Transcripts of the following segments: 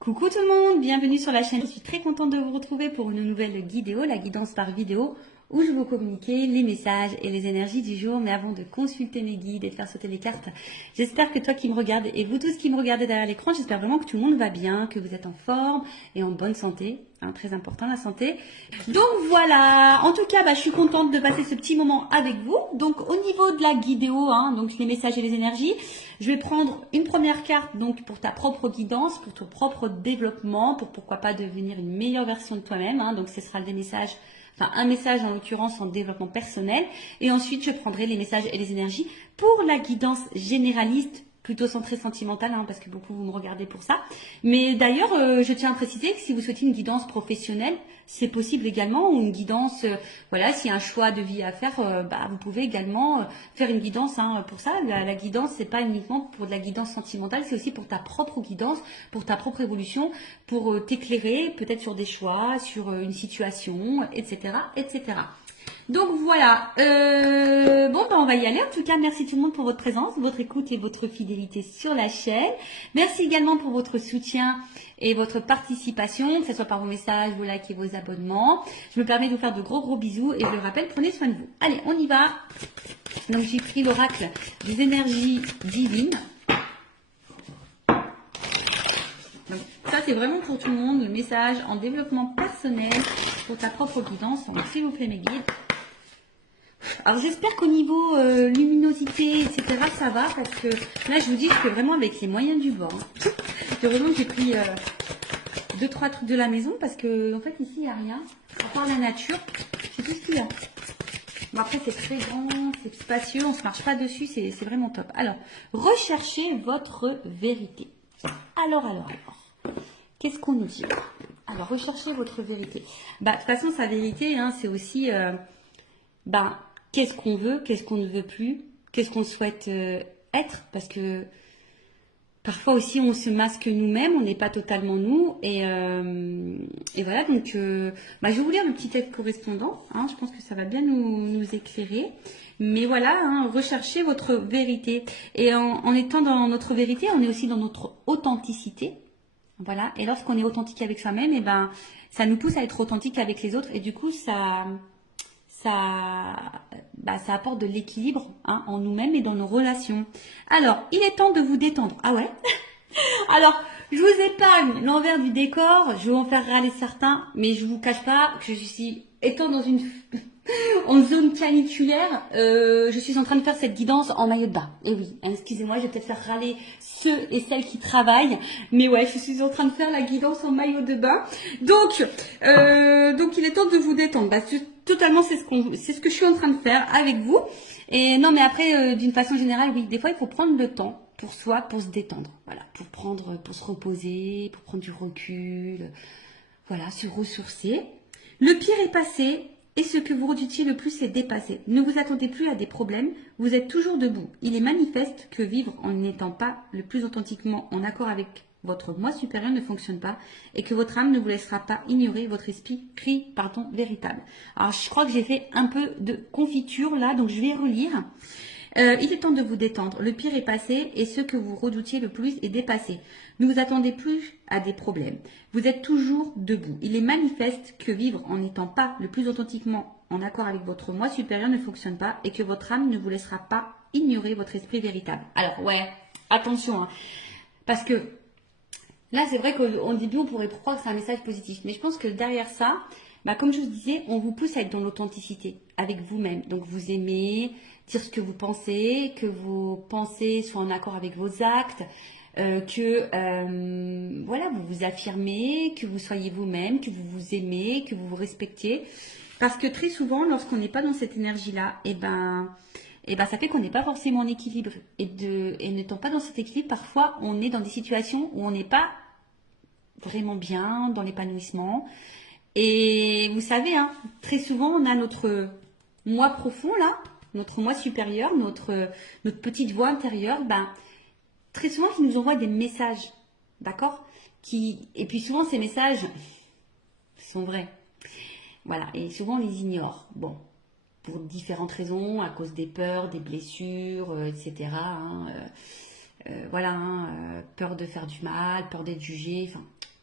Coucou tout le monde, bienvenue sur la chaîne. Je suis très contente de vous retrouver pour une nouvelle vidéo, la guidance par vidéo, où je vais vous communiquer les messages et les énergies du jour. Mais avant de consulter mes guides et de faire sauter les cartes, j'espère que toi qui me regardes et vous tous qui me regardez derrière l'écran, j'espère vraiment que tout le monde va bien, que vous êtes en forme et en bonne santé. Très important la santé. Donc voilà, en tout cas, je suis contente de passer ce petit moment avec vous. Donc au niveau de la vidéo, donc les messages et les énergies, je vais prendre une première carte donc pour ta propre guidance, pour ton propre développement, pour pourquoi pas devenir une meilleure version de toi-même. Donc ce sera des messages, enfin un message en l'occurrence en développement personnel. Et ensuite, je prendrai les messages et les énergies pour la guidance généraliste, plutôt centrée sentimentale, parce que beaucoup vous me regardez pour ça. Mais d'ailleurs, je tiens à préciser que si vous souhaitez une guidance professionnelle, c'est possible également, ou une guidance, voilà, s'il y a un choix de vie à faire, vous pouvez également faire une guidance pour ça. La guidance, c'est pas uniquement pour de la guidance sentimentale, c'est aussi pour ta propre guidance, pour ta propre évolution, pour t'éclairer peut-être sur des choix, sur une situation, etc., etc. Donc voilà, on va y aller. En tout cas, merci tout le monde pour votre présence, votre écoute et votre fidélité sur la chaîne. Merci également pour votre soutien et votre participation, que ce soit par vos messages, vos likes et vos abonnements. Je me permets de vous faire de gros bisous et je le rappelle, prenez soin de vous. Allez, on y va. Donc j'ai pris l'oracle des énergies divines. Donc, ça, c'est vraiment pour tout le monde, le message en développement personnel pour ta propre guidance. Donc, s'il vous plaît, mes guides. Alors j'espère qu'au niveau luminosité, etc., ça va, parce que là je vous dis, je fais vraiment avec les moyens du bord. Heureusement que j'ai pris 2-3 trucs de la maison, parce que en fait ici il n'y a rien, à part la nature, c'est tout ce qu'il y a. Bon, après c'est très grand, c'est spacieux, on ne se marche pas dessus, c'est vraiment top. Alors, recherchez votre vérité. Alors, qu'est-ce qu'on nous dit? Alors, recherchez votre vérité. De toute façon, sa vérité, c'est aussi... qu'est-ce qu'on veut, qu'est-ce qu'on ne veut plus, qu'est-ce qu'on souhaite être, parce que parfois aussi on se masque nous-mêmes, on n'est pas totalement nous, et voilà, donc je vais vous lire le petit texte correspondant, je pense que ça va bien nous éclairer, mais voilà, recherchez votre vérité, et en étant dans notre vérité, on est aussi dans notre authenticité, voilà, et lorsqu'on est authentique avec soi-même, ça nous pousse à être authentique avec les autres, et du coup ça apporte de l'équilibre en nous-mêmes et dans nos relations. Alors, il est temps de vous détendre. Ah ouais? Alors, je vous épargne l'envers du décor, je vais en faire râler certains, mais je vous cache pas que je suis, étant dans en zone caniculaire, je suis en train de faire cette guidance en maillot de bain. Et oui, excusez-moi, je vais peut-être faire râler ceux et celles qui travaillent, mais ouais, je suis en train de faire la guidance en maillot de bain. Donc il est temps de vous détendre. Totalement, c'est ce que je suis en train de faire avec vous. Et non, mais après, d'une façon générale, oui, des fois, il faut prendre le temps pour soi, pour se détendre, voilà, pour se reposer, pour prendre du recul, voilà, se ressourcer. Le pire est passé et ce que vous redoutiez le plus est dépassé. Ne vous attendez plus à des problèmes, vous êtes toujours debout. Il est manifeste que vivre en n'étant pas le plus authentiquement en accord avec votre moi supérieur ne fonctionne pas et que votre âme ne vous laissera pas ignorer votre esprit véritable. Alors je crois que j'ai fait un peu de confiture là, donc je vais relire. Il est temps de vous détendre. Le pire est passé et ce que vous redoutiez le plus est dépassé. Ne vous attendez plus à des problèmes. Vous êtes toujours debout. Il est manifeste que vivre en n'étant pas le plus authentiquement en accord avec votre moi supérieur ne fonctionne pas et que votre âme ne vous laissera pas ignorer votre esprit véritable. Alors ouais, attention, parce que là c'est vrai qu'au début on pourrait croire que c'est un message positif, mais je pense que derrière ça, comme je vous disais, on vous pousse à être dans l'authenticité avec vous-même. Donc vous aimez dire ce que vos pensées soient en accord avec vos actes, voilà, vous vous affirmez, que vous soyez vous-même, que vous vous aimez, que vous vous respectiez. Parce que très souvent, lorsqu'on n'est pas dans cette énergie-là, ça fait qu'on n'est pas forcément en équilibre. Et n'étant pas dans cet équilibre, parfois on est dans des situations où on n'est pas vraiment bien, dans l'épanouissement. Et vous savez, très souvent, on a notre moi profond, là, notre moi supérieur, notre petite voix intérieure, très souvent, qui nous envoie des messages, d'accord? Et puis souvent, ces messages sont vrais. Voilà, et souvent, on les ignore. Bon, pour différentes raisons, à cause des peurs, des blessures, etc. Peur de faire du mal, peur d'être jugé, enfin...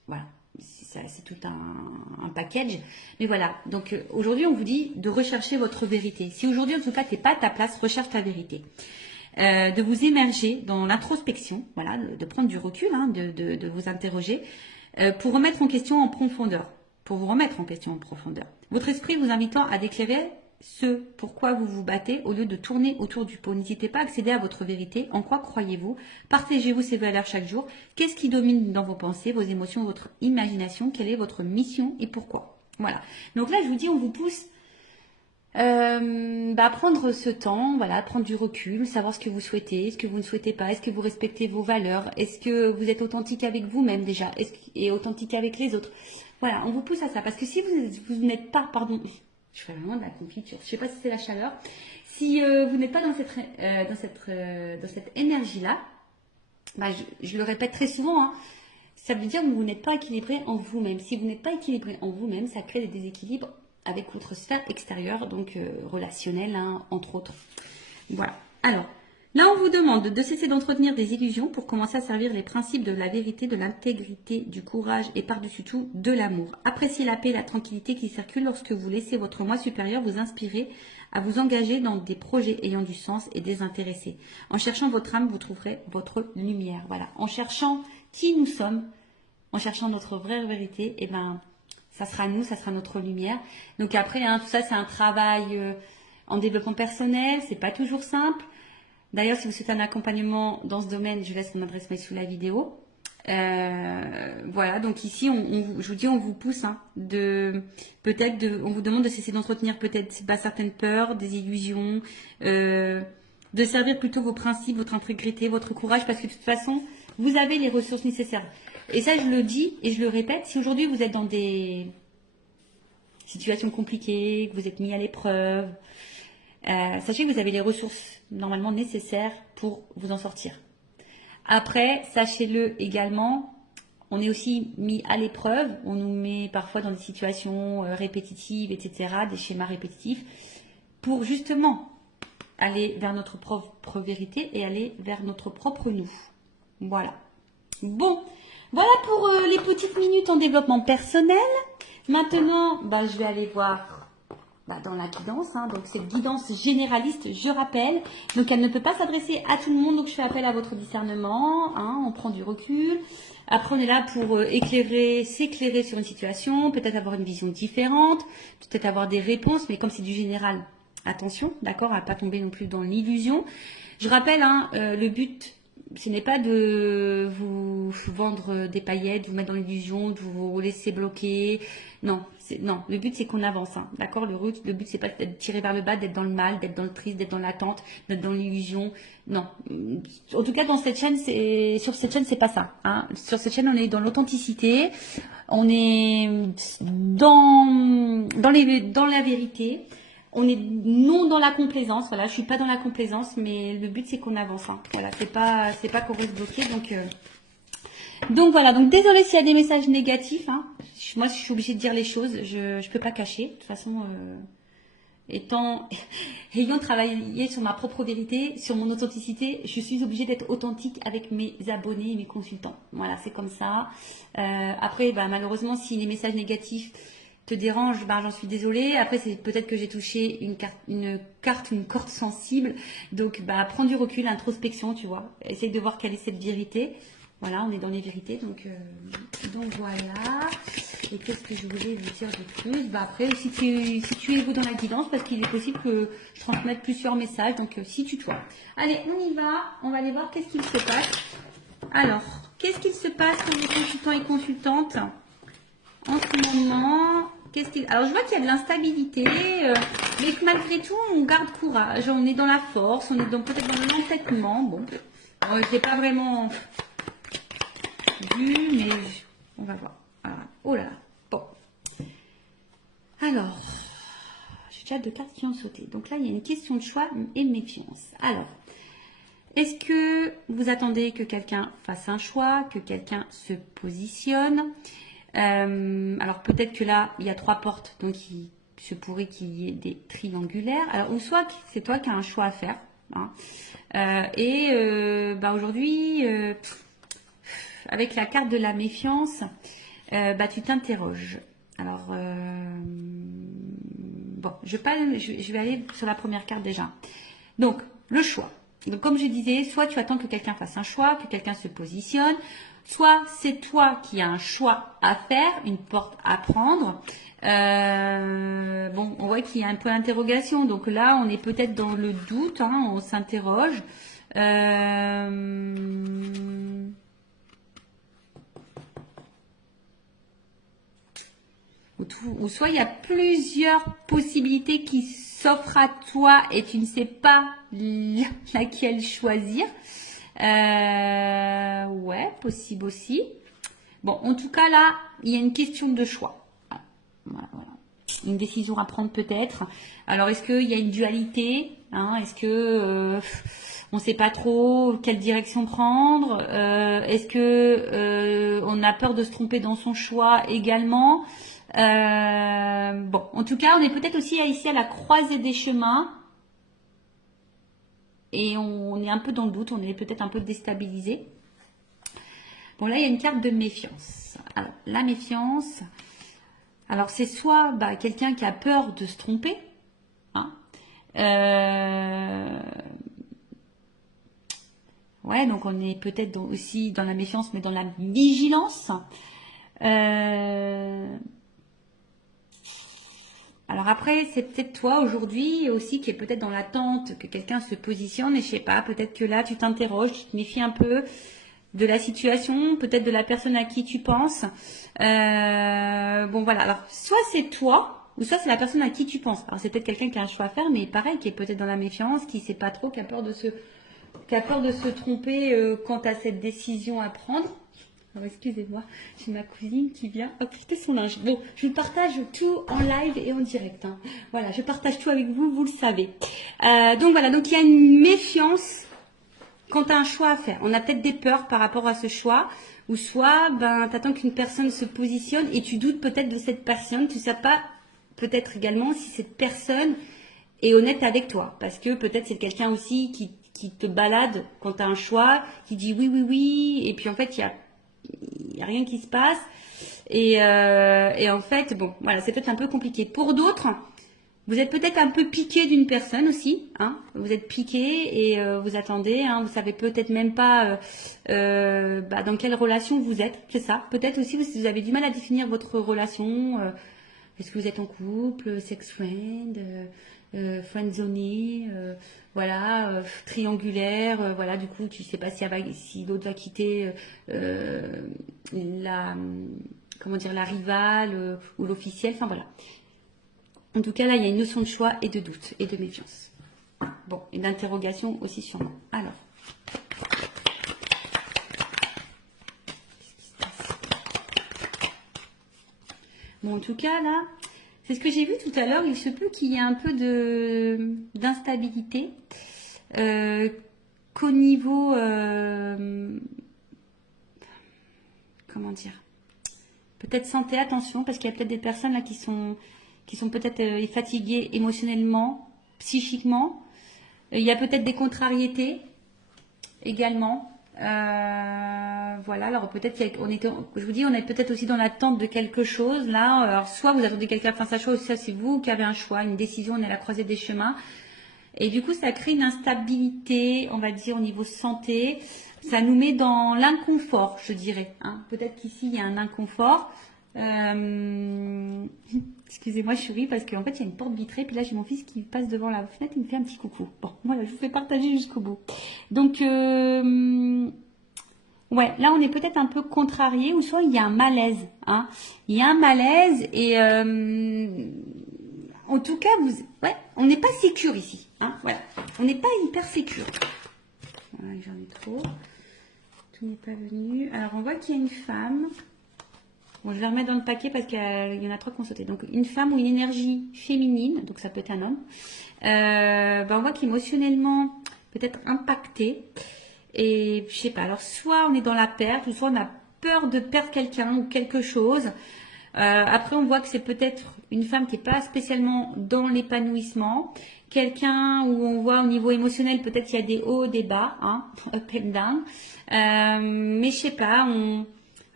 voilà, c'est tout un package. Mais voilà, donc aujourd'hui, on vous dit de rechercher votre vérité. Si aujourd'hui, en tout cas, tu n'es pas à ta place, recherche ta vérité. De vous émerger dans l'introspection, voilà, de prendre du recul, hein, de vous interroger, pour remettre en question en profondeur, pour vous remettre en question en profondeur. Votre esprit vous invitant à déclarer ce pourquoi vous vous battez au lieu de tourner autour du pot. N'hésitez pas à accéder à votre vérité. En quoi croyez-vous? Partagez-vous ces valeurs chaque jour. Qu'est-ce qui domine dans vos pensées, vos émotions, votre imagination? Quelle est votre mission et pourquoi? Voilà. Donc là, je vous dis, on vous pousse prendre ce temps, voilà, prendre du recul, savoir ce que vous souhaitez, ce que vous ne souhaitez pas, est-ce que vous respectez vos valeurs, est-ce que vous êtes authentique avec vous-même déjà, et authentique avec les autres. Voilà, on vous pousse à ça, parce que si vous n'êtes pas, pardon, je fais vraiment de la confiture, je sais pas si c'est la chaleur, si vous n'êtes pas dans cette énergie-là, je le répète très souvent, hein, ça veut dire que vous n'êtes pas équilibré en vous-même. Si vous n'êtes pas équilibré en vous-même, ça crée des déséquilibres avec votre sphère extérieure, donc relationnelle, hein, entre autres. Voilà. Alors, là, on vous demande de cesser d'entretenir des illusions pour commencer à servir les principes de la vérité, de l'intégrité, du courage et par-dessus tout, de l'amour. Appréciez la paix et la tranquillité qui circulent lorsque vous laissez votre moi supérieur vous inspirer à vous engager dans des projets ayant du sens et désintéressés. En cherchant votre âme, vous trouverez votre lumière. Voilà. En cherchant qui nous sommes, en cherchant notre vraie vérité, et ça sera nous, ça sera notre lumière. Donc après, hein, tout ça, c'est un travail en développement personnel. C'est pas toujours simple. D'ailleurs, si vous souhaitez un accompagnement dans ce domaine, je laisse mon adresse mail sous la vidéo. Voilà, donc ici, je vous dis, on vous pousse, hein, on vous demande de cesser d'entretenir peut-être certaines peurs, des illusions, de servir plutôt vos principes, votre intégrité, votre courage, parce que de toute façon, vous avez les ressources nécessaires. Et ça, je le dis et je le répète, si aujourd'hui vous êtes dans des situations compliquées, que vous êtes mis à l'épreuve, sachez que vous avez les ressources normalement nécessaires pour vous en sortir. Après, sachez-le également, on est aussi mis à l'épreuve, on nous met parfois dans des situations répétitives, etc., des schémas répétitifs, pour justement aller vers notre propre vérité et aller vers notre propre nous. Voilà. Bon. Voilà pour les petites minutes en développement personnel. Maintenant, je vais aller voir dans la guidance. Hein, donc, cette guidance généraliste, je rappelle. Donc, elle ne peut pas s'adresser à tout le monde. Donc, je fais appel à votre discernement. Hein, on prend du recul. Après, on est là pour s'éclairer sur une situation. Peut-être avoir une vision différente. Peut-être avoir des réponses. Mais comme c'est du général, attention, d'accord, à ne pas tomber non plus dans l'illusion. Je rappelle, hein, le but... ce n'est pas de vous vendre des paillettes, de vous mettre dans l'illusion, de vous laisser bloquer. Non, le but c'est qu'on avance, hein, d'accord. Le but c'est pas d'être tiré vers le bas, d'être dans le mal, d'être dans le triste, d'être dans l'attente, d'être dans l'illusion. Non. En tout cas, sur cette chaîne, c'est pas ça. Hein. Sur cette chaîne, on est dans l'authenticité, on est dans la vérité. On est non dans la complaisance, voilà, je suis pas dans la complaisance, mais le but c'est qu'on avance, hein. Voilà, c'est pas qu'on reste bloqué, donc voilà, donc désolé s'il y a des messages négatifs, hein. Moi je suis obligée de dire les choses, je peux pas cacher, de toute façon, ayant travaillé sur ma propre vérité, sur mon authenticité, je suis obligée d'être authentique avec mes abonnés et mes consultants, voilà, c'est comme ça. Après, malheureusement, si les messages négatifs te dérange, j'en suis désolée. Après, c'est peut-être que j'ai touché une corde sensible. Donc, prends du recul, introspection, tu vois. Essaye de voir quelle est cette vérité. Voilà, on est dans les vérités. Donc voilà. Et qu'est-ce que je voulais vous dire de plus? Après, si tu es vous dans la guidance, parce qu'il est possible que je transmette plusieurs messages. Donc, si tu toi. Allez, on y va. On va aller voir qu'est-ce qu'il se passe. Alors, qu'est-ce qu'il se passe pour les consultants et consultantes en ce moment? Alors, je vois qu'il y a de l'instabilité, mais que malgré tout, on garde courage, on est dans la force, on est peut-être dans l'entêtement. Bon, je ne l'ai pas vraiment vu, mais on va voir. Alors, oh là là, bon. Alors, j'ai déjà 2 cartes qui ont sauté. Donc là, il y a une question de choix et de méfiance. Alors, est-ce que vous attendez que quelqu'un fasse un choix, que quelqu'un se positionne? Alors peut-être que là, il y a 3 portes, donc il se pourrait qu'il y ait des triangulaires. Alors, ou soit c'est toi qui as un choix à faire. Hein. Aujourd'hui, avec la carte de la méfiance, bah, tu t'interroges. Alors, bon, je vais aller sur la première carte déjà. Donc, le choix. Donc, comme je disais, soit tu attends que quelqu'un fasse un choix, que quelqu'un se positionne, soit c'est toi qui as un choix à faire, une porte à prendre. Bon, on voit qu'il y a un peu d'interrogation. Donc là, on est peut-être dans le doute, hein, on s'interroge. Ou soit il y a plusieurs possibilités qui s'offrent à toi et tu ne sais pas laquelle choisir. Ouais, possible aussi. Bon, en tout cas là, il y a une question de choix. Voilà. Une décision à prendre peut-être. Alors est-ce qu'il y a une dualité, hein? Est-ce que on ne sait pas trop quelle direction prendre? Est-ce que on a peur de se tromper dans son choix également? Bon, en tout cas, on est peut-être aussi ici à la croisée des chemins et on est un peu dans le doute, on est peut-être un peu déstabilisé. Bon, là, il y a une carte de méfiance. Alors, la méfiance, alors c'est soit bah, quelqu'un qui a peur de se tromper, hein, ouais, donc on est peut-être aussi dans la méfiance, mais dans la vigilance. Alors après, c'est peut-être toi aujourd'hui aussi qui est peut-être dans l'attente que quelqu'un se positionne et je sais pas, peut-être que là tu t'interroges, tu te méfies un peu de la situation, peut-être de la personne à qui tu penses. Bon voilà, alors soit c'est toi ou soit c'est la personne à qui tu penses. Alors c'est peut-être quelqu'un qui a un choix à faire, mais pareil, qui est peut-être dans la méfiance, qui sait pas trop, qui a peur de se tromper quant à cette décision à prendre. Alors, excusez-moi, j'ai ma cousine qui vient apporter son linge. Bon, je partage tout en live et en direct, hein. Voilà, je partage tout avec vous, vous le savez. Donc voilà, donc il y a une méfiance quand tu as un choix à faire. On a peut-être des peurs par rapport à ce choix, ou soit ben, tu attends qu'une personne se positionne et tu doutes peut-être de cette personne. Tu ne sais pas peut-être également si cette personne est honnête avec toi. Parce que peut-être c'est quelqu'un aussi qui te balade quand tu as un choix, qui dit oui, oui, oui, et puis en fait, il y a rien qui se passe. Et en fait, bon, voilà, c'est peut-être un peu compliqué. Pour d'autres, vous êtes peut-être un peu piqué d'une personne aussi, hein. Vous êtes piqué et vous attendez, hein. Vous savez peut-être même pas bah, dans quelle relation vous êtes, c'est ça. Peut-être aussi vous avez du mal à définir votre relation. Est-ce que vous êtes en couple, sex friend, friendzoné, voilà, triangulaire, voilà. Du coup, tu sais pas si l'autre va quitter la, comment dire, la rivale ou l'officiel. Enfin voilà. En tout cas, là, il y a une notion de choix et de doute et de méfiance. Bon, et d'interrogation aussi sûrement. Alors. Bon, en tout cas, là, c'est ce que j'ai vu tout à l'heure. Il se peut qu'il y ait un peu d'instabilité qu'au niveau... comment dire, peut-être santé, attention, parce qu'il y a peut-être des personnes là qui sont peut-être fatiguées émotionnellement, psychiquement. Il y a peut-être des contrariétés également. Voilà, alors peut-être je vous dis, on est peut-être aussi dans l'attente de quelque chose là. Alors soit vous attendez quelqu'un fasse sa chose, soit c'est vous qui avez un choix, une décision, on est à la croisée des chemins. Et du coup, ça crée une instabilité, on va dire, au niveau santé. Ça nous met dans l'inconfort, je dirais, hein. Peut-être qu'ici, il y a un inconfort. Excusez-moi, je souris parce qu'en fait, il y a une porte vitrée. Puis là, j'ai mon fils qui passe devant la fenêtre et me fait un petit coucou. Bon, voilà, je vous fais partager jusqu'au bout. Donc, ouais, là, on est peut-être un peu contrarié ou soit il y a un malaise, hein. Il y a un malaise et... en tout cas, ouais, on n'est pas sécure ici, hein, voilà. On n'est pas hyper sécure. Voilà, j'en ai trop. Tout n'est pas venu. Alors, on voit qu'il y a une femme. Bon, je vais remettre dans le paquet parce qu'il y en a trois qui ont sauté. Donc, une femme ou une énergie féminine, donc ça peut être un homme. Ben, on voit qu'émotionnellement, peut-être impacté. Et je sais pas, alors soit on est dans la perte, ou soit on a peur de perdre quelqu'un ou quelque chose. Après, on voit que c'est peut-être une femme qui n'est pas spécialement dans l'épanouissement. Quelqu'un où on voit au niveau émotionnel, peut-être qu'il y a des hauts, des bas, hein, up and down. Mais je sais pas,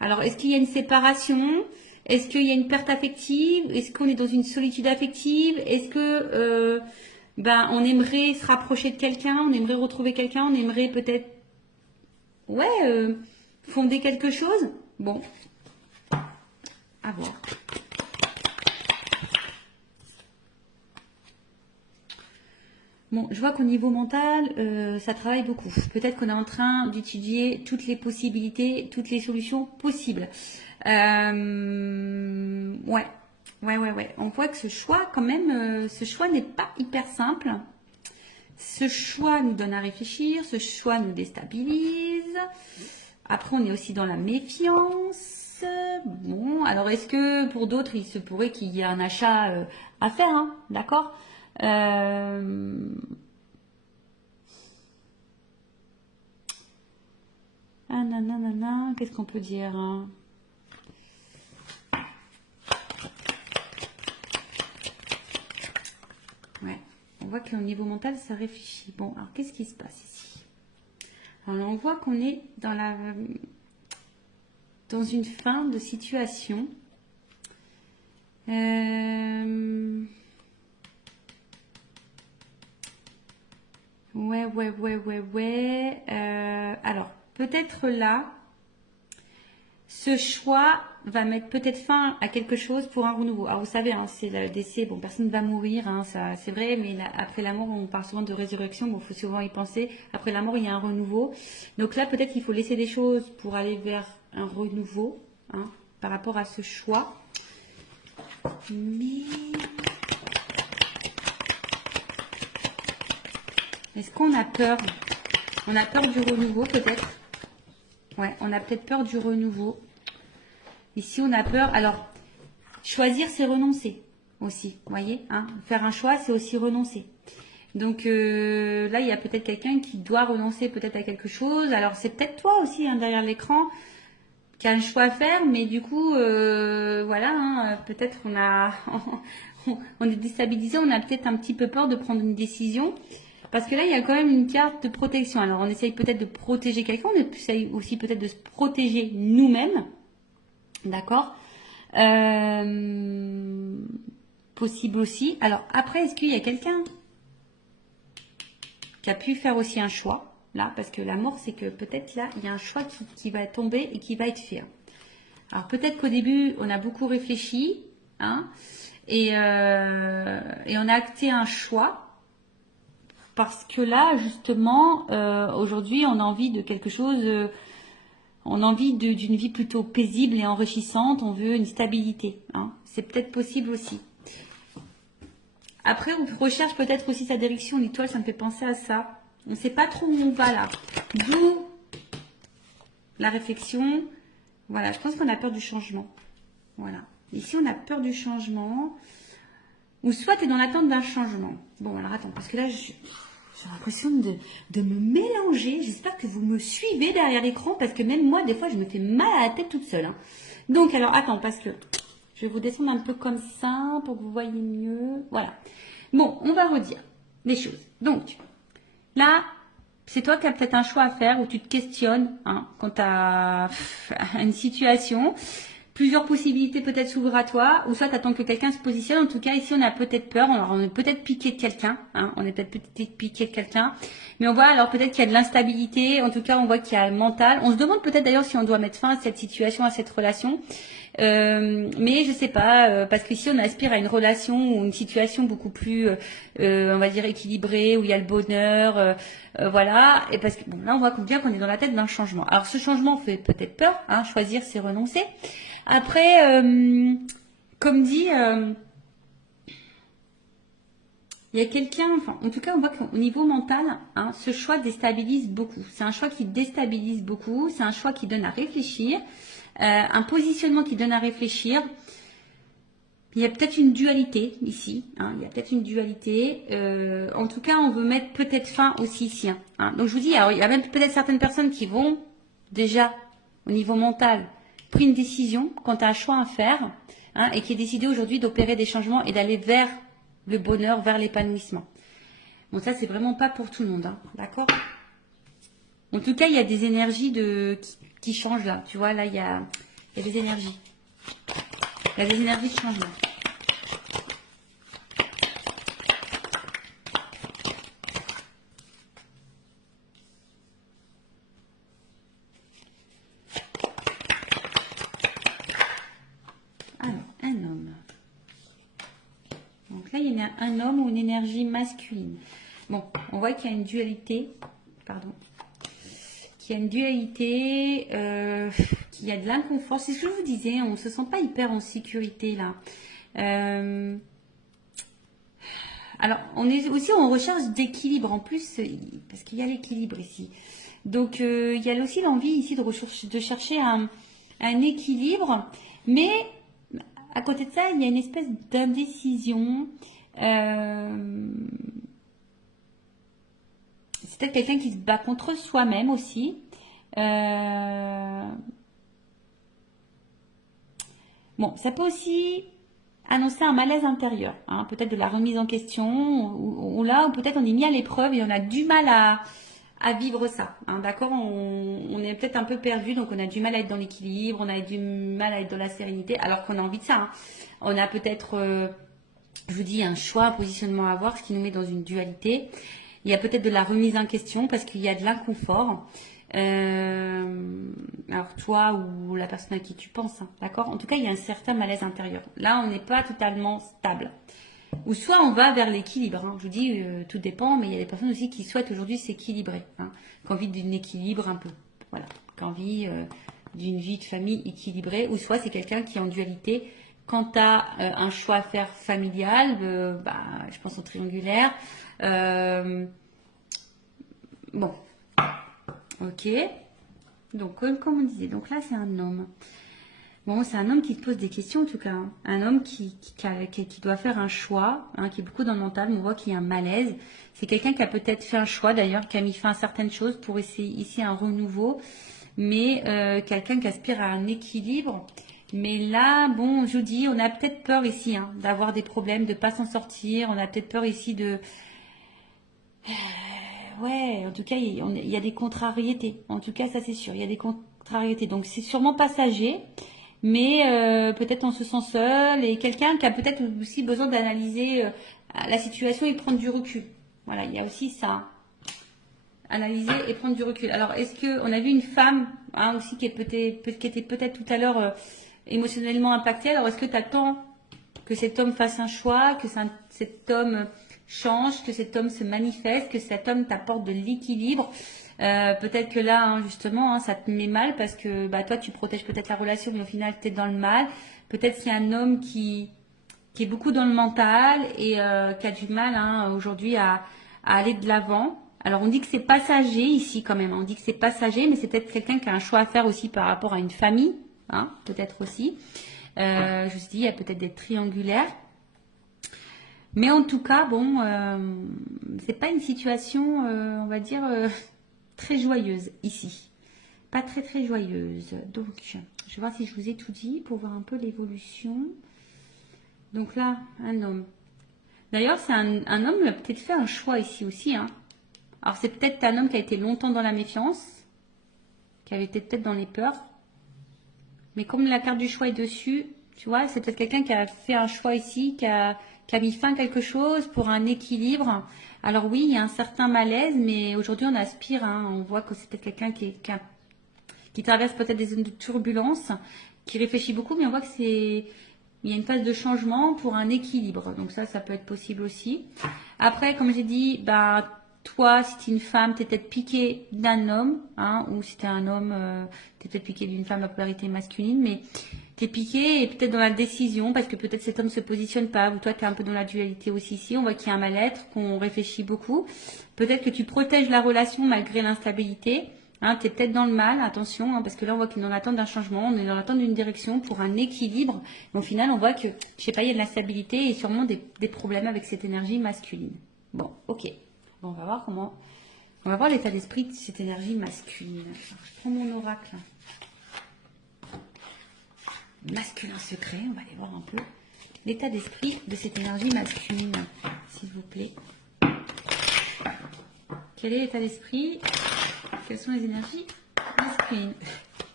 Alors, est-ce qu'il y a une séparation? Est-ce qu'il y a une perte affective? Est-ce qu'on est dans une solitude affective? Est-ce que on aimerait se rapprocher de quelqu'un? On aimerait retrouver quelqu'un? On aimerait peut-être fonder quelque chose? Bon, à voir. Bon, je vois qu'au niveau mental, ça travaille beaucoup. Peut-être qu'on est en train d'étudier toutes les possibilités, toutes les solutions possibles. Ouais. On voit que ce choix, quand même, ce choix n'est pas hyper simple. Ce choix nous donne à réfléchir, ce choix nous déstabilise. Après, on est aussi dans la méfiance. Bon, alors est-ce que pour d'autres, il se pourrait qu'il y ait un achat à faire, hein, d'accord? Ah nanana, qu'est-ce qu'on peut dire, hein? Ouais, on voit qu'au niveau mental, ça réfléchit. Bon, alors qu'est-ce qui se passe ici? Alors on voit qu'on est dans une fin de situation. Ouais. Alors, peut-être là, ce choix va mettre peut-être fin à quelque chose pour un renouveau. Alors, vous savez, hein, c'est le décès, bon, personne ne va mourir, hein, ça, c'est vrai, mais après la mort, on parle souvent de résurrection, bon, il faut souvent y penser. Après la mort, il y a un renouveau. Donc là, peut-être qu'il faut laisser des choses pour aller vers un renouveau, hein, par rapport à ce choix. Mais... est-ce qu'on a peur? On a peur du renouveau peut-être. Ouais, on a peut-être peur du renouveau. Ici, on a peur. Alors, choisir, c'est renoncer aussi. Vous voyez, hein, faire un choix, c'est aussi renoncer. Donc là, il y a peut-être quelqu'un qui doit renoncer peut-être à quelque chose. Alors, c'est peut-être toi aussi, hein, derrière l'écran, qui a un choix à faire. Mais du coup, voilà, hein, peut-être on est déstabilisé. On a peut-être un petit peu peur de prendre une décision. Parce que là, il y a quand même une carte de protection. Alors, on essaye peut-être de protéger quelqu'un, on essaye aussi peut-être de se protéger nous-mêmes. D'accord? Possible aussi. Alors, après, est-ce qu'il y a quelqu'un qui a pu faire aussi un choix? Là, parce que la mort, c'est que peut-être là, il y a un choix qui va tomber et qui va être fait. Alors, peut-être qu'au début, on a beaucoup réfléchi, hein, et on a acté un choix. Parce que là, justement, aujourd'hui, on a envie de quelque chose, on a envie d'une vie plutôt paisible et enrichissante, on veut une stabilité, hein. C'est peut-être possible aussi. Après, on recherche peut-être aussi sa direction, l'étoile, ça me fait penser à ça. On ne sait pas trop où on va là. D'où la réflexion. Voilà, je pense qu'on a peur du changement. Voilà. Ici, on a peur du changement. Ou soit tu es dans l'attente d'un changement. Bon, alors attends, parce que là, j'ai l'impression de me mélanger. J'espère que vous me suivez derrière l'écran, parce que même moi, des fois, je me fais mal à la tête toute seule, hein. Donc, alors, attends, parce que je vais vous descendre un peu comme ça, pour que vous voyez mieux. Voilà. Bon, on va redire les choses. Donc, là, c'est toi qui as peut-être un choix à faire, où tu te questionnes, hein, quant à une situation. Plusieurs possibilités peut-être s'ouvrent à toi, ou soit tu attends que quelqu'un se positionne. En tout cas, ici, on a peut-être peur, on est peut-être piqué de quelqu'un, hein, on est peut-être piqué de quelqu'un, mais on voit alors peut-être qu'il y a de l'instabilité, en tout cas, on voit qu'il y a le mental. On se demande peut-être d'ailleurs si on doit mettre fin à cette situation, à cette relation, mais je sais pas, parce qu'ici, on aspire à une relation ou une situation beaucoup plus, on va dire, équilibrée, où il y a le bonheur, voilà, et parce que bon, là, on voit bien qu'on est dans la tête d'un changement. Alors, ce changement fait peut-être peur, hein, choisir, c'est renoncer. Après, comme dit, il y a quelqu'un, enfin, en tout cas, on voit qu'au niveau mental, hein, ce choix déstabilise beaucoup. C'est un choix qui déstabilise beaucoup, c'est un choix qui donne à réfléchir, un positionnement qui donne à réfléchir. Il y a peut-être une dualité ici, hein, il y a peut-être une dualité. En tout cas, on veut mettre peut-être fin aussi ici. Hein. Donc, je vous dis, alors, il y a même peut-être certaines personnes qui vont déjà, au niveau mental, pris une décision quant à un choix à faire, hein, et qui est décidé aujourd'hui d'opérer des changements et d'aller vers le bonheur, vers l'épanouissement. Bon, ça, c'est vraiment pas pour tout le monde, hein, d'accord? En tout cas, il y a des énergies qui changent là. Tu vois, là, il y a Il y a des énergies. Il y a des énergies de changement. Alors, un homme. Donc là, il y a un homme ou une énergie masculine. Bon, on voit qu'il y a une dualité. Pardon. Qu'il y a une dualité, qu'il y a de l'inconfort. C'est ce que je vous disais, on ne se sent pas hyper en sécurité là. Alors, on est aussi en recherche d'équilibre en plus, parce qu'il y a l'équilibre ici. Donc, il y a aussi l'envie ici de chercher un équilibre, mais à côté de ça, il y a une espèce d'indécision. C'est peut-être quelqu'un qui se bat contre soi-même aussi. Bon, ça peut aussi annoncer un malaise intérieur, hein, peut-être de la remise en question, ou là, ou peut-être on est mis à l'épreuve et on a du mal à vivre ça. Hein, d'accord, on est peut-être un peu perdu, donc on a du mal à être dans l'équilibre, on a du mal à être dans la sérénité, alors qu'on a envie de ça. Hein. On a peut-être, je vous dis, un choix, un positionnement à avoir, ce qui nous met dans une dualité. Il y a peut-être de la remise en question parce qu'il y a de l'inconfort. Alors toi ou la personne à qui tu penses, hein, d'accord? En tout cas, il y a un certain malaise intérieur. Là, on n'est pas totalement stable. Ou soit on va vers l'équilibre. Hein. Je vous dis, tout dépend, mais il y a des personnes aussi qui souhaitent aujourd'hui s'équilibrer, hein, qui ont envie d'un équilibre un peu, voilà, qui ont envie d'une vie de famille équilibrée. Ou soit c'est quelqu'un qui est en dualité. Quant à un choix à faire familial, je pense au triangulaire. Bon, ok. Donc, comme on disait, donc là, c'est un homme. Bon, c'est un homme qui te pose des questions, en tout cas. Hein. Un homme qui doit faire un choix, hein, qui est beaucoup dans le mental. On voit qu'il y a un malaise. C'est quelqu'un qui a peut-être fait un choix, d'ailleurs, qui a mis fin à certaines choses pour essayer ici un renouveau. Mais quelqu'un qui aspire à un équilibre. Mais là, bon, je vous dis, on a peut-être peur ici hein, d'avoir des problèmes, de ne pas s'en sortir. On a peut-être peur ici de... Ouais, en tout cas, il y a des contrariétés. En tout cas, ça c'est sûr, il y a des contrariétés. Donc, c'est sûrement passager, mais peut-être on se sent seul et quelqu'un qui a peut-être aussi besoin d'analyser la situation et prendre du recul. Voilà, il y a aussi ça. Analyser et prendre du recul. Alors, est-ce que on a vu une femme hein, aussi qui était peut-être tout à l'heure émotionnellement impactée. Alors, est-ce que tu attends que cet homme fasse un choix, que cet homme change, que cet homme se manifeste, que cet homme t'apporte de l'équilibre. Peut-être que là, hein, justement, hein, ça te met mal parce que toi, tu protèges peut-être la relation, mais au final, tu es dans le mal. Peut-être qu'il y a un homme qui est beaucoup dans le mental et qui a du mal hein, aujourd'hui à aller de l'avant. Alors, on dit que c'est passager ici quand même. On dit que c'est passager, mais c'est peut-être quelqu'un qui a un choix à faire aussi par rapport à une famille. Hein, peut-être aussi. Je me suis dit, il y a peut-être des triangulaires. Mais en tout cas, bon, c'est pas une situation, on va dire, très joyeuse ici. Pas très très joyeuse. Donc, je vais voir si je vous ai tout dit pour voir un peu l'évolution. Donc là, un homme. D'ailleurs, c'est un homme qui a peut-être fait un choix ici aussi. Hein. Alors, c'est peut-être un homme qui a été longtemps dans la méfiance, qui avait été peut-être dans les peurs. Mais comme la carte du choix est dessus, tu vois, c'est peut-être quelqu'un qui a fait un choix ici, qui a mis fin à quelque chose pour un équilibre. Alors oui, il y a un certain malaise, mais aujourd'hui on aspire, hein, on voit que c'est peut-être quelqu'un qui traverse peut-être des zones de turbulence, qui réfléchit beaucoup, mais on voit que il y a une phase de changement pour un équilibre. Donc ça peut être possible aussi. Après, comme j'ai dit, toi, si tu es une femme, tu es peut-être piqué d'un homme, hein, ou si tu es un homme, tu es peut-être piqué d'une femme, la polarité masculine, mais tu es piqué et peut-être dans la décision, parce que peut-être cet homme ne se positionne pas, ou toi, tu es un peu dans la dualité aussi ici, on voit qu'il y a un mal-être, qu'on réfléchit beaucoup. Peut-être que tu protèges la relation malgré l'instabilité, hein, tu es peut-être dans le mal, attention, hein, parce que là, on voit qu'il est dans l'attente d'un changement, on est dans l'attente d'une direction pour un équilibre, mais au final, on voit que, je sais pas, il y a de l'instabilité et sûrement des problèmes avec cette énergie masculine. Bon, ok. Bon, on va voir l'état d'esprit de cette énergie masculine. Alors, je prends mon oracle. Masculin secret, on va aller voir un peu l'état d'esprit de cette énergie masculine, s'il vous plaît. Quel est l'état d'esprit? Quelles sont les énergies masculines?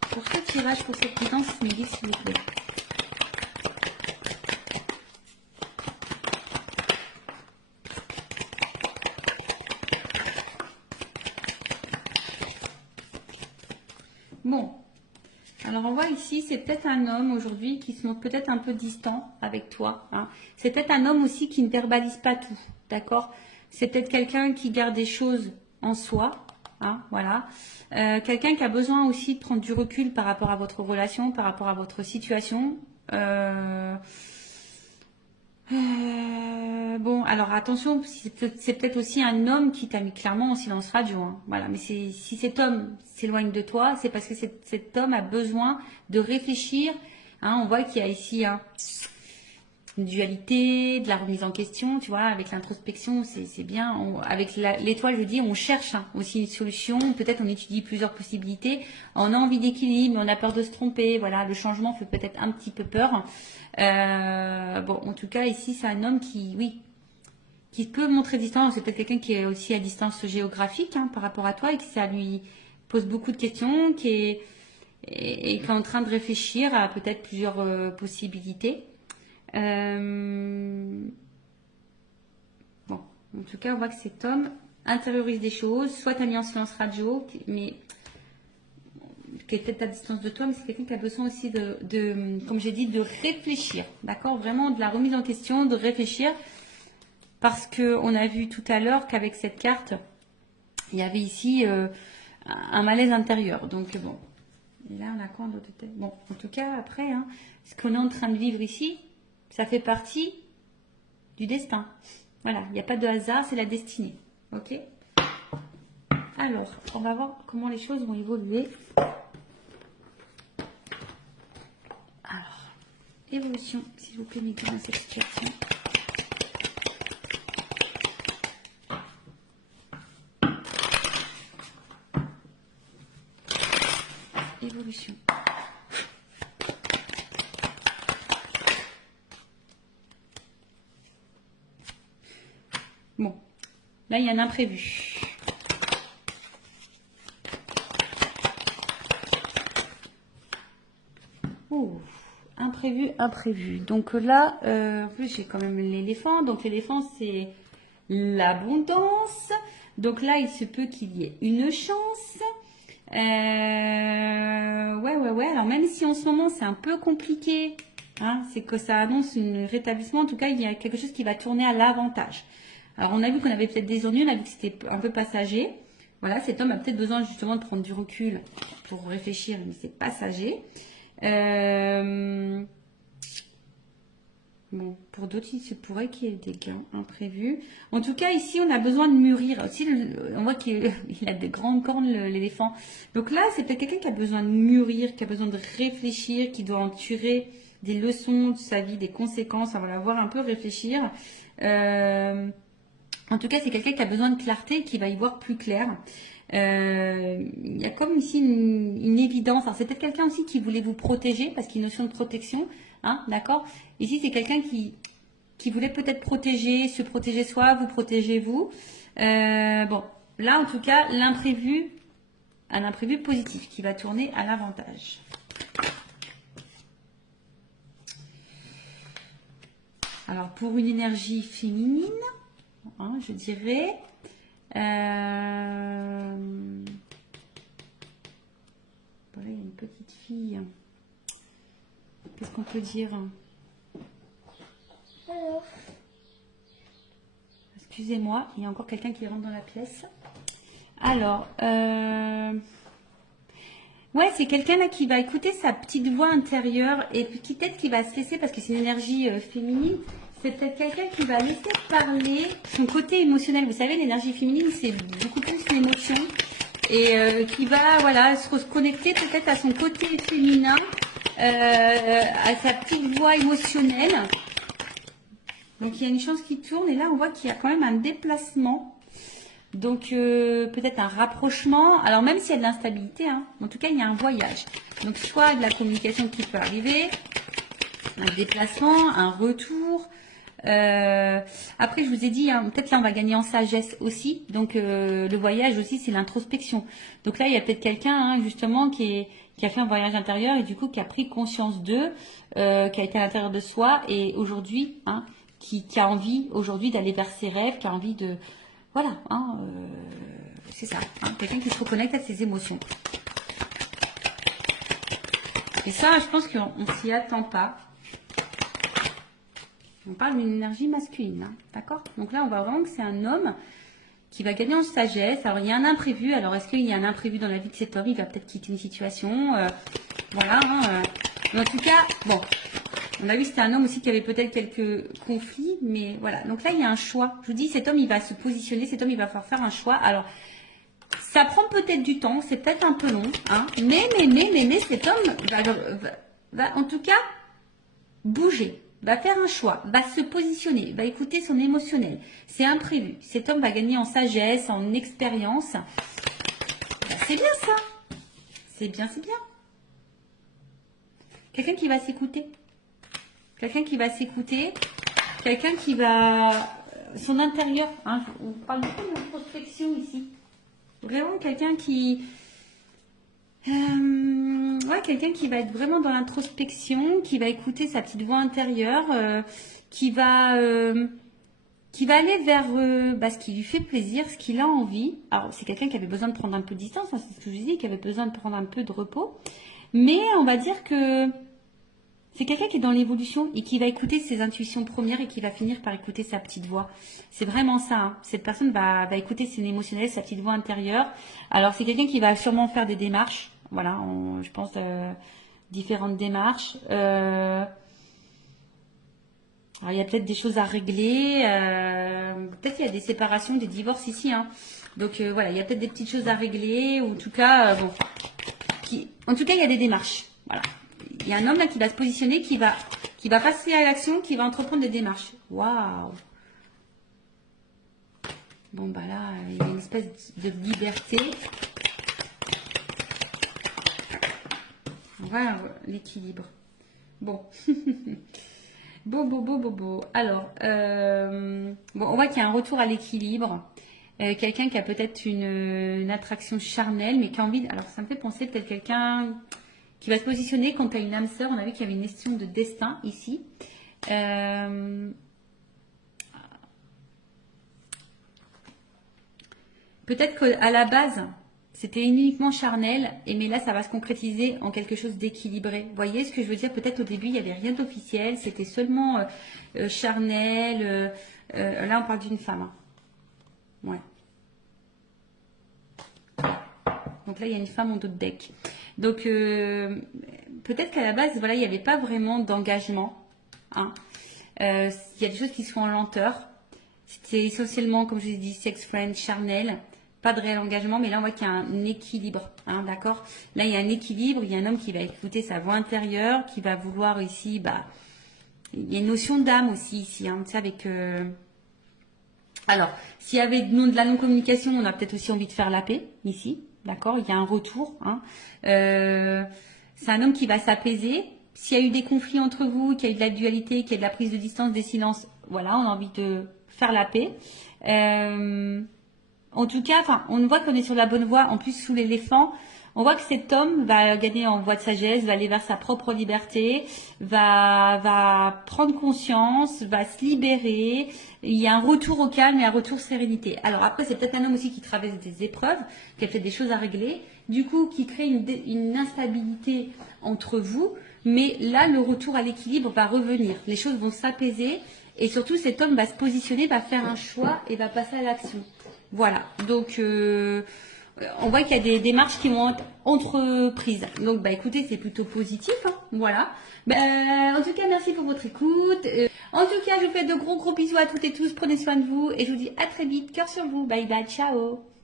Pour ce tirage, pour cette guidance, s'il vous plaît. Bon, alors on voit ici, c'est peut-être un homme aujourd'hui qui se montre peut-être un peu distant avec toi. Hein. C'est peut-être un homme aussi qui ne verbalise pas tout, d'accord? C'est peut-être quelqu'un qui garde des choses en soi, hein, voilà. Quelqu'un qui a besoin aussi de prendre du recul par rapport à votre relation, par rapport à votre situation. Bon, alors attention, c'est peut-être aussi un homme qui t'a mis clairement en silence radio. Hein. Voilà, mais si cet homme s'éloigne de toi, c'est parce que cet homme a besoin de réfléchir. Hein, on voit qu'il y a ici une dualité, de la remise en question, tu vois, avec l'introspection, c'est bien. Avec l'étoile, je dis, on cherche aussi une solution. Peut-être on étudie plusieurs possibilités. On a envie d'équilibre, mais on a peur de se tromper. Voilà, le changement fait peut-être un petit peu peur. Bon, en tout cas, ici, c'est un homme qui peut montrer distance. C'est peut-être quelqu'un qui est aussi à distance géographique hein, par rapport à toi et que ça lui pose beaucoup de questions, qui est en train de réfléchir à peut-être plusieurs possibilités. Bon, en tout cas, on voit que cet homme intériorise des choses, soit tu as mis en silence radio, mais qui est peut-être à distance de toi, mais c'est quelqu'un qui a besoin aussi comme j'ai dit, de réfléchir, d'accord? Vraiment de la remise en question, de réfléchir, parce qu'on a vu tout à l'heure qu'avec cette carte, il y avait ici un malaise intérieur. Donc bon, et là on a quoi en d'autres têtes? Bon, en tout cas, après, hein, ce qu'on est en train de vivre ici, ça fait partie du destin. Voilà, il n'y a pas de hasard, c'est la destinée. Ok? Alors, on va voir comment les choses vont évoluer. Alors, évolution, s'il vous plaît, mettez dans cette situation. Évolution. Bon, là, il y a un imprévu. Oh, imprévu. Donc là, en plus, j'ai quand même l'éléphant. Donc l'éléphant, c'est l'abondance. Donc là, il se peut qu'il y ait une chance. Ouais. Alors même si en ce moment, c'est un peu compliqué, hein, c'est que ça annonce un rétablissement. En tout cas, il y a quelque chose qui va tourner à l'avantage. Alors, on a vu qu'on avait peut-être des ennuis, on a vu que c'était un peu passager. Voilà, cet homme a peut-être besoin justement de prendre du recul pour réfléchir, mais c'est passager. Bon, pour d'autres, il se pourrait qu'il y ait des gains imprévus. En tout cas, ici, on a besoin de mûrir. Aussi, on voit qu'il a de grandes cornes, l'éléphant. Donc là, c'est peut-être quelqu'un qui a besoin de mûrir, qui a besoin de réfléchir, qui doit en tirer des leçons de sa vie, des conséquences. On va la voir un peu réfléchir. En tout cas, c'est quelqu'un qui a besoin de clarté et qui va y voir plus clair. Il y a comme ici une évidence. Alors, c'est peut-être quelqu'un aussi qui voulait vous protéger, parce qu'il y a une notion de protection. Hein, d'accord? Ici, c'est quelqu'un qui voulait peut-être se protéger soi, vous protégez vous. Bon, là, en tout cas, un imprévu positif qui va tourner à l'avantage. Alors, pour une énergie féminine, hein, je dirais... Voilà, il y a une petite fille. Qu'est-ce qu'on peut dire? Alors. Excusez-moi, il y a encore quelqu'un qui rentre dans la pièce. Alors, ouais, c'est quelqu'un là qui va écouter sa petite voix intérieure et qui peut-être qui va se laisser, parce que c'est une énergie féminine, c'est peut-être quelqu'un qui va laisser parler son côté émotionnel. Vous savez, l'énergie féminine, c'est beaucoup plus l'émotion et qui va, voilà, se reconnecter peut-être à son côté féminin, à sa petite voix émotionnelle. Donc, il y a une chance qui tourne et là, on voit qu'il y a quand même un déplacement. Donc, peut-être un rapprochement. Alors, même s'il y a de l'instabilité, hein, en tout cas, il y a un voyage. Donc, soit de la communication qui peut arriver, un déplacement, un retour. Après, je vous ai dit, hein, peut-être là, on va gagner en sagesse aussi. Donc, le voyage aussi, c'est l'introspection. Donc là, il y a peut-être quelqu'un, hein, justement, qui qui a fait un voyage intérieur et du coup qui a pris conscience d'eux, qui a été à l'intérieur de soi et aujourd'hui, hein, qui a envie aujourd'hui d'aller vers ses rêves, qui a envie de... Voilà, hein, c'est ça, hein, quelqu'un qui se reconnecte à ses émotions. Et ça, je pense qu'on ne s'y attend pas. On parle d'une énergie masculine, hein, d'accord? Donc là, on voit vraiment que c'est un homme qui va gagner en sagesse. Alors, il y a un imprévu. Alors, est-ce qu'il y a un imprévu dans la vie de cet homme? Il va peut-être quitter une situation. Voilà. Hein, mais en tout cas, bon, on a vu que c'était un homme aussi qui avait peut-être quelques conflits. Mais voilà. Donc là, il y a un choix. Je vous dis, cet homme, il va se positionner. Cet homme, il va falloir faire un choix. Alors, ça prend peut-être du temps. C'est peut-être un peu long. Hein, mais cet homme va en tout cas bouger. Va faire un choix, va se positionner, va écouter son émotionnel. C'est imprévu. Cet homme va gagner en sagesse, en expérience. Ben, c'est bien ça. C'est bien, c'est bien. Quelqu'un qui va s'écouter. Quelqu'un qui va s'écouter. Quelqu'un qui va... Son intérieur. Hein, on parle beaucoup d'introspection ici. Vraiment quelqu'un qui... ouais, quelqu'un qui va être vraiment dans l'introspection, qui va écouter sa petite voix intérieure, qui va aller vers ce qui lui fait plaisir, ce qu'il a envie. Alors, c'est quelqu'un qui avait besoin de prendre un peu de distance, hein, c'est ce que je dis, qui avait besoin de prendre un peu de repos. Mais on va dire que c'est quelqu'un qui est dans l'évolution et qui va écouter ses intuitions premières et qui va finir par écouter sa petite voix. C'est vraiment ça. Hein. Cette personne va écouter ses émotionnels, sa petite voix intérieure. Alors, c'est quelqu'un qui va sûrement faire des démarches. Voilà, je pense différentes démarches. Alors, il y a peut-être des choses à régler. Peut-être qu'il y a des séparations, des divorces ici. Hein. Donc voilà, il y a peut-être des petites choses à régler. Ou en tout cas, bon, en tout cas, il y a des démarches. Voilà, il y a un homme là qui va se positionner, qui va passer à l'action, qui va entreprendre des démarches. Waouh. Bon bah là, il y a une espèce de liberté. Voilà l'équilibre. Bon. Bon. Alors, bon, on voit qu'il y a un retour à l'équilibre. Quelqu'un qui a peut-être une attraction charnelle, mais qui a envie... Alors, ça me fait penser peut-être quelqu'un qui va se positionner quand tu as une âme sœur. On a vu qu'il y avait une question de destin ici. Peut-être qu'à la base... C'était uniquement charnel, mais là, ça va se concrétiser en quelque chose d'équilibré. Vous voyez ce que je veux dire? Peut-être au début, il n'y avait rien d'officiel, c'était seulement charnel. Là, on parle d'une femme. Hein. Ouais. Donc là, il y a une femme en dos de deck. Donc, peut-être qu'à la base, voilà, il n'y avait pas vraiment d'engagement. Hein. Il y a des choses qui sont en lenteur. C'était essentiellement, comme je vous ai dit, sex friend, charnel. Pas de réel engagement, mais là on voit qu'il y a un équilibre, hein, d'accord? Là il y a un équilibre, il y a un homme qui va écouter sa voix intérieure, qui va vouloir ici, il y a une notion d'âme aussi ici, hein, tu sais, avec... Alors, s'il y avait de la non-communication, on a peut-être aussi envie de faire la paix, ici, d'accord? Il y a un retour, hein. C'est un homme qui va s'apaiser. S'il y a eu des conflits entre vous, qu'il y a eu de la dualité, qu'il y a de la prise de distance, des silences, voilà, on a envie de faire la paix. En tout cas, on voit qu'on est sur la bonne voie. En plus, sous l'éléphant, on voit que cet homme va gagner en voie de sagesse, va aller vers sa propre liberté, va prendre conscience, va se libérer. Il y a un retour au calme et un retour sérénité. Alors après, c'est peut-être un homme aussi qui traverse des épreuves, qui a peut-être des choses à régler, du coup, qui crée une instabilité entre vous. Mais là, le retour à l'équilibre va revenir. Les choses vont s'apaiser et surtout, cet homme va se positionner, va faire un choix et va passer à l'action. Voilà, donc on voit qu'il y a des démarches qui vont être entreprises. Donc écoutez, c'est plutôt positif, hein, voilà. En tout cas, merci pour votre écoute. En tout cas, je vous fais de gros bisous à toutes et tous. Prenez soin de vous et je vous dis à très vite. Cœur sur vous. Bye bye, ciao.